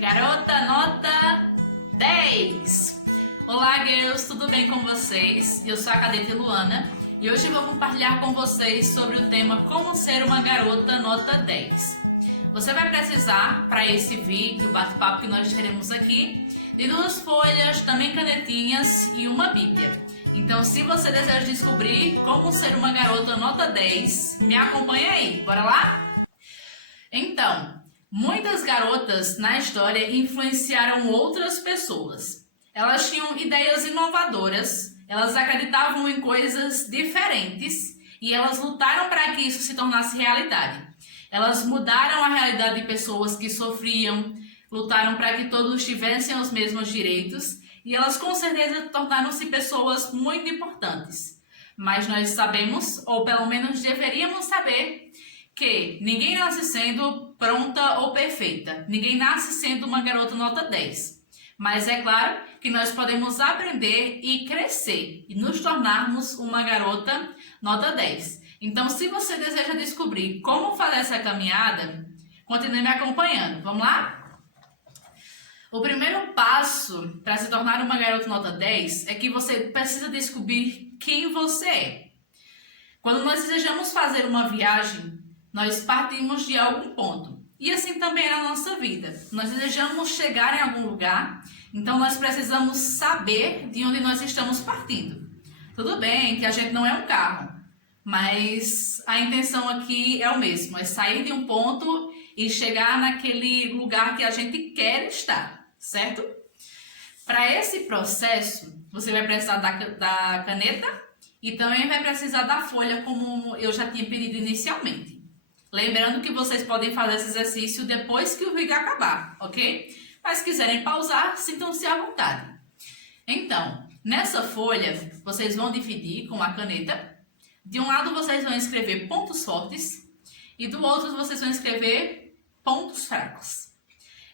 Garota nota 10! Olá, girls! Tudo bem com vocês? Eu sou a cadete Luana e hoje vou compartilhar com vocês sobre o tema Como ser uma garota nota 10. Você vai precisar, para esse vídeo, bate-papo que nós teremos aqui, de 2 folhas, também canetinhas e uma bíblia. Então, se você deseja descobrir como ser uma garota nota 10, me acompanha aí, bora lá? Então, muitas garotas na história influenciaram outras pessoas. Elas tinham ideias inovadoras, elas acreditavam em coisas diferentes e elas lutaram para que isso se tornasse realidade. Elas mudaram a realidade de pessoas que sofriam, lutaram para que todos tivessem os mesmos direitos e elas com certeza tornaram-se pessoas muito importantes. Mas nós sabemos, ou pelo menos deveríamos saber, que ninguém nasce sendo pronta ou perfeita. Ninguém nasce sendo uma garota nota 10. Mas é claro que nós podemos aprender e crescer e nos tornarmos uma garota nota 10. Então, se você deseja descobrir como fazer essa caminhada, continue me acompanhando. Vamos lá? O primeiro passo para se tornar uma garota nota 10 é que você precisa descobrir quem você é. Quando nós desejamos fazer uma viagem, nós partimos de algum ponto. E assim também é na nossa vida. Nós desejamos chegar em algum lugar, então nós precisamos saber de onde nós estamos partindo. Tudo bem que a gente não é um carro, mas a intenção aqui é o mesmo, é sair de um ponto e chegar naquele lugar que a gente quer estar, certo? Para esse processo, você vai precisar da caneta e também vai precisar da folha, como eu já tinha pedido inicialmente. Lembrando que vocês podem fazer esse exercício depois que o vídeo acabar, ok? Mas se quiserem pausar, sintam-se à vontade. Então, nessa folha, vocês vão dividir com a caneta. De um lado, vocês vão escrever pontos fortes e do outro, vocês vão escrever pontos fracos.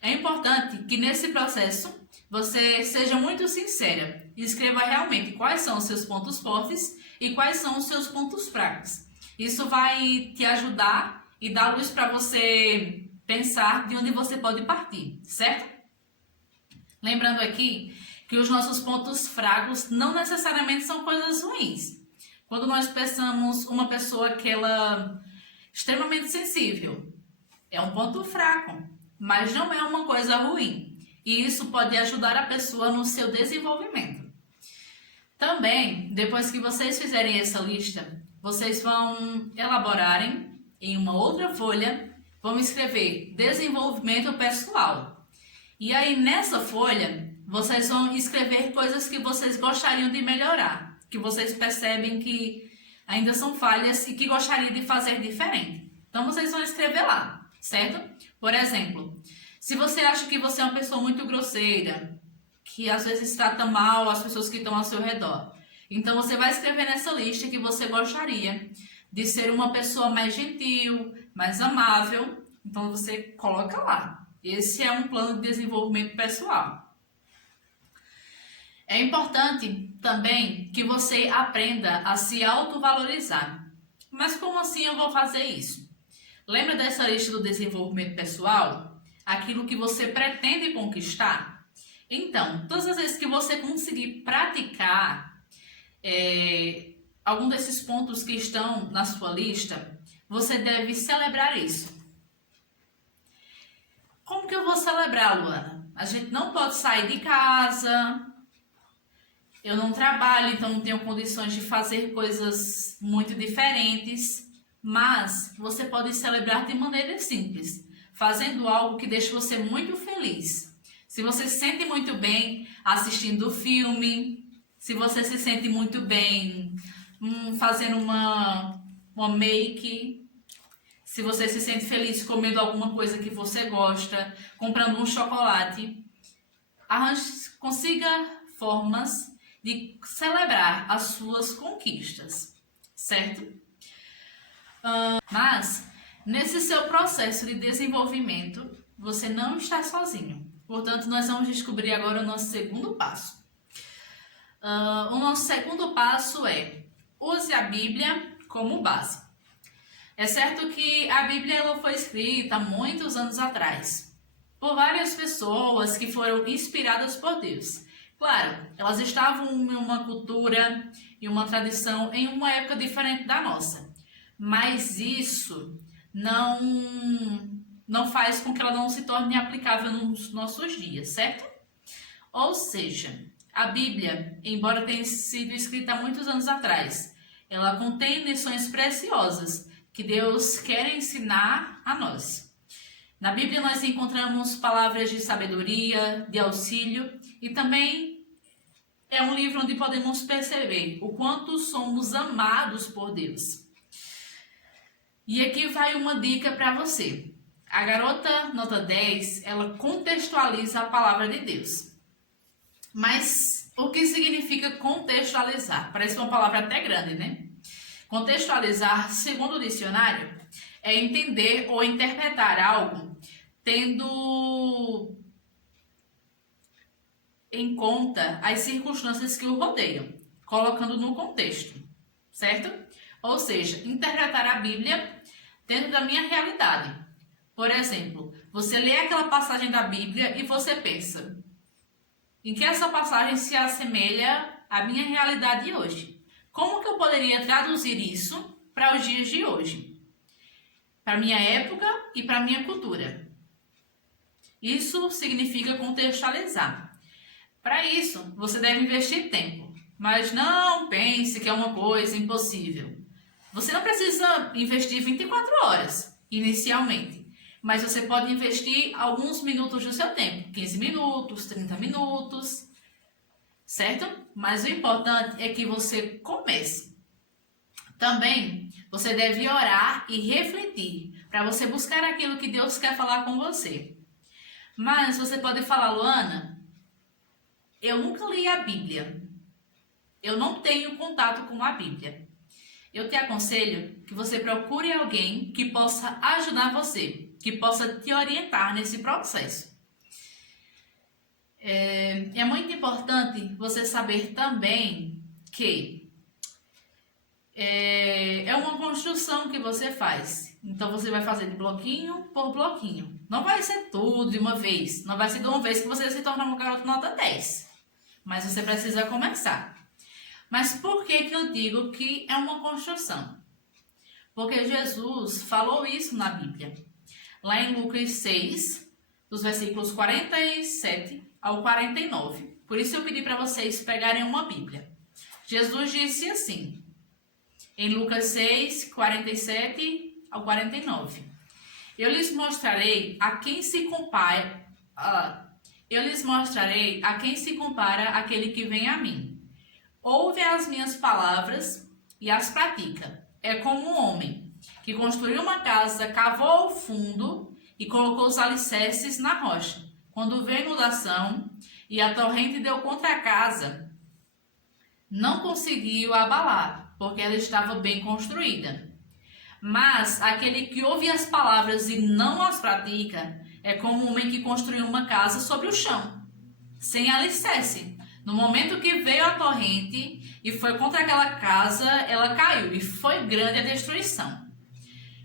É importante que nesse processo, você seja muito sincera e escreva realmente quais são os seus pontos fortes e quais são os seus pontos fracos. Isso vai te ajudar e dar luz para você pensar de onde você pode partir, certo? Lembrando aqui que os nossos pontos fracos não necessariamente são coisas ruins. Quando nós pensamos uma pessoa que ela é extremamente sensível, é um ponto fraco, mas não é uma coisa ruim. E isso pode ajudar a pessoa no seu desenvolvimento. Também, depois que vocês fizerem essa lista, vocês vão elaborarem em uma outra folha, vão escrever desenvolvimento pessoal. E aí nessa folha, vocês vão escrever coisas que vocês gostariam de melhorar, que vocês percebem que ainda são falhas e que gostariam de fazer diferente. Então vocês vão escrever lá, certo? Por exemplo, se você acha que você é uma pessoa muito grosseira, que às vezes trata mal as pessoas que estão ao seu redor, então você vai escrever nessa lista que você gostaria de ser uma pessoa mais gentil, mais amável. Então você coloca lá. Esse é um plano de desenvolvimento pessoal. É importante também que você aprenda a se autovalorizar. Mas como assim eu vou fazer isso? Lembra dessa lista do desenvolvimento pessoal? Aquilo que você pretende conquistar? Então, todas as vezes que você conseguir praticar algum desses pontos que estão na sua lista, você deve celebrar isso. Como que eu vou celebrar, Luana? A gente não pode sair de casa, eu não trabalho, então não tenho condições de fazer coisas muito diferentes, mas você pode celebrar de maneira simples, fazendo algo que deixe você muito feliz. Se você se sente muito bem assistindo o filme, se você se sente muito bem fazendo uma make, se você se sente feliz comendo alguma coisa que você gosta, comprando um chocolate, consiga formas de celebrar as suas conquistas, certo? Mas, nesse seu processo de desenvolvimento, você não está sozinho. Portanto, nós vamos descobrir agora o nosso segundo passo. O nosso segundo passo é: use a Bíblia como base. É certo que a Bíblia ela foi escrita há muitos anos atrás. por várias pessoas que foram inspiradas por Deus. Claro, elas estavam em uma cultura e uma tradição em uma época diferente da nossa, mas isso não faz com que ela não se torne aplicável nos nossos dias, certo? Ou seja, a Bíblia, embora tenha sido escrita há muitos anos atrás, ela contém lições preciosas que Deus quer ensinar a nós. Na Bíblia nós encontramos palavras de sabedoria, de auxílio e também é um livro onde podemos perceber o quanto somos amados por Deus. E aqui vai uma dica para você. A garota nota 10, ela contextualiza a palavra de Deus. Mas o que significa contextualizar? Parece uma palavra até grande, né? Contextualizar, segundo o dicionário, é entender ou interpretar algo tendo em conta as circunstâncias que o rodeiam, colocando no contexto, certo? Ou seja, interpretar a Bíblia dentro da minha realidade. Por exemplo, você lê aquela passagem da Bíblia e você pensa, em que essa passagem se assemelha à minha realidade de hoje? Como que eu poderia traduzir isso para os dias de hoje? Para a minha época e para a minha cultura. Isso significa contextualizar. Para isso, você deve investir tempo, mas não pense que é uma coisa impossível. Você não precisa investir 24 horas, inicialmente, mas você pode investir alguns minutos do seu tempo, 15 minutos, 30 minutos, certo? Mas o importante é que você comece. Também, você deve orar e refletir, para você buscar aquilo que Deus quer falar com você. Mas você pode falar, Luana, eu nunca li a Bíblia. Eu não tenho contato com a Bíblia. Eu te aconselho que você procure alguém que possa ajudar você, que possa te orientar nesse processo. É muito importante você saber também que é uma construção que você faz. Então, você vai fazer de bloquinho por bloquinho. Não vai ser tudo de uma vez. Não vai ser de uma vez que você se torna uma garota nota 10. Mas você precisa começar. Mas por que eu digo que é uma construção? Porque Jesus falou isso na Bíblia. Lá em Lucas 6, dos versículos 47 ao 49. Por isso eu pedi para vocês pegarem uma Bíblia. Jesus disse assim, em Lucas 6, 47 ao 49. Eu lhes mostrarei a quem se compara aquele que vem a mim. Ouve as minhas palavras e as pratica. É como um homem que construiu uma casa, cavou o fundo e colocou os alicerces na rocha. Quando veio a inundação e a torrente deu contra a casa, não conseguiu abalar, porque ela estava bem construída. Mas aquele que ouve as palavras e não as pratica é como um homem que construiu uma casa sobre o chão, sem alicerce. No momento que veio a torrente e foi contra aquela casa, ela caiu e foi grande a destruição.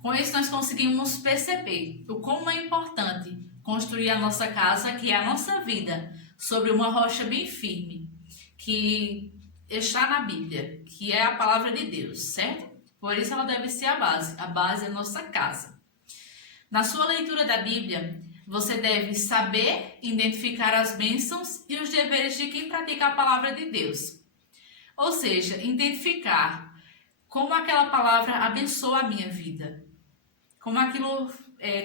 Com isso, nós conseguimos perceber o como é importante construir a nossa casa, que é a nossa vida, sobre uma rocha bem firme, que está na Bíblia, que é a palavra de Deus, certo? Por isso ela deve ser a base é a nossa casa. Na sua leitura da Bíblia, você deve saber identificar as bênçãos e os deveres de quem pratica a palavra de Deus. Ou seja, identificar como aquela palavra abençoa a minha vida, como aquilo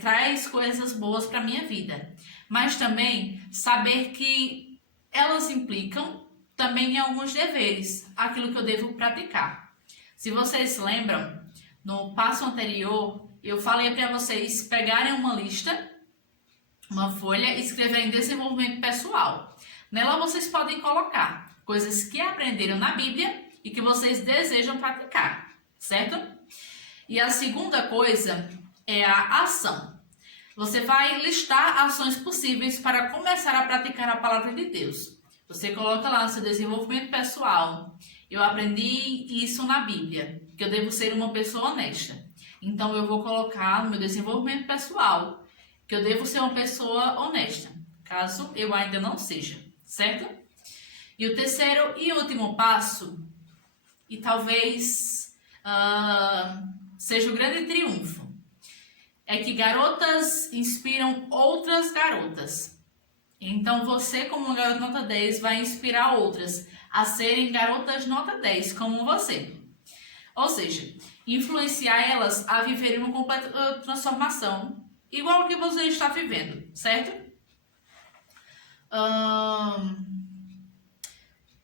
traz coisas boas para a minha vida. Mas também saber que elas implicam também em alguns deveres, aquilo que eu devo praticar. Se vocês lembram, no passo anterior, eu falei para vocês pegarem uma lista, uma folha e escreverem desenvolvimento pessoal. Nela vocês podem colocar coisas que aprenderam na Bíblia e que vocês desejam praticar, certo? E a segunda coisa é a ação. Você vai listar ações possíveis para começar a praticar a palavra de Deus. Você coloca lá no seu desenvolvimento pessoal. Eu aprendi isso na Bíblia, que eu devo ser uma pessoa honesta. Então, eu vou colocar no meu desenvolvimento pessoal que eu devo ser uma pessoa honesta, caso eu ainda não seja, certo? E o terceiro e último passo, e talvez seja o grande triunfo, é que garotas inspiram outras garotas. Então você, como uma garota nota 10, vai inspirar outras a serem garotas nota 10, como você. Ou seja, influenciar elas a viverem uma completa transformação, igual o que você está vivendo, certo?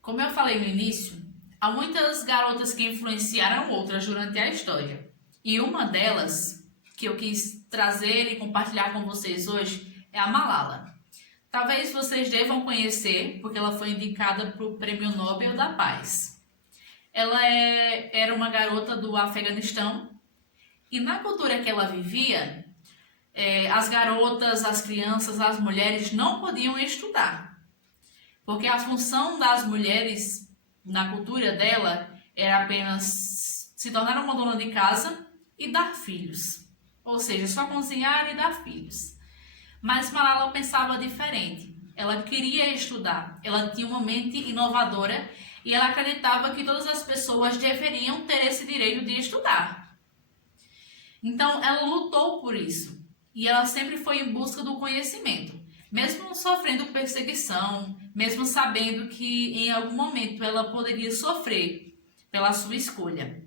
Como eu falei no início, há muitas garotas que influenciaram outras durante a história. E uma delas, que eu quis trazer e compartilhar com vocês hoje, é a Malala. Talvez vocês devam conhecer, porque ela foi indicada para o Prêmio Nobel da Paz. Ela era uma garota do Afeganistão, e na cultura que ela vivia, as garotas, as crianças, as mulheres não podiam estudar. Porque a função das mulheres na cultura dela era apenas se tornar uma dona de casa e dar filhos. Ou seja, só cozinhar e dar filhos. Mas Malala pensava diferente. Ela queria estudar, ela tinha uma mente inovadora e ela acreditava que todas as pessoas deveriam ter esse direito de estudar. Então ela lutou por isso e ela sempre foi em busca do conhecimento, mesmo sofrendo perseguição, mesmo sabendo que em algum momento ela poderia sofrer pela sua escolha.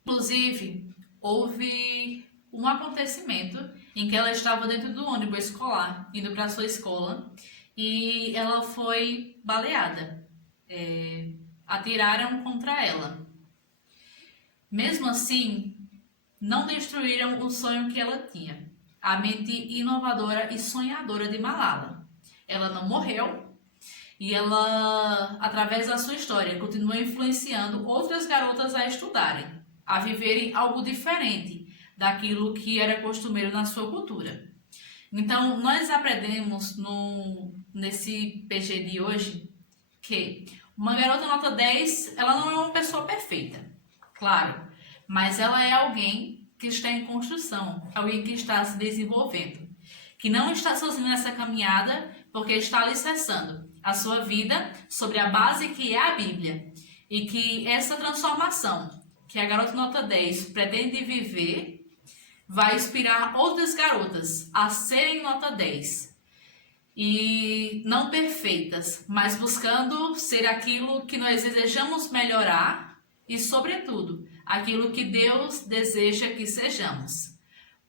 Inclusive, houve um acontecimento em que ela estava dentro do ônibus escolar, indo para a sua escola, e ela foi baleada. Atiraram contra ela. Mesmo assim, não destruíram o sonho que ela tinha, a mente inovadora e sonhadora de Malala. Ela não morreu e ela, através da sua história, continua influenciando outras garotas a estudarem, a viverem algo diferente daquilo que era costumeiro na sua cultura. Então, nós aprendemos nesse PG de hoje que uma garota nota 10, ela não é uma pessoa perfeita, claro, mas ela é alguém que está em construção, alguém que está se desenvolvendo, que não está sozinha nessa caminhada porque está alicerçando a sua vida sobre a base que é a Bíblia, e que essa transformação que a garota nota 10 pretende viver vai inspirar outras garotas a serem nota 10 e não perfeitas, mas buscando ser aquilo que nós desejamos melhorar e, sobretudo, aquilo que Deus deseja que sejamos.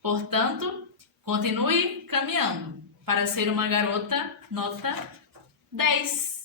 Portanto, continue caminhando para ser uma garota nota 10.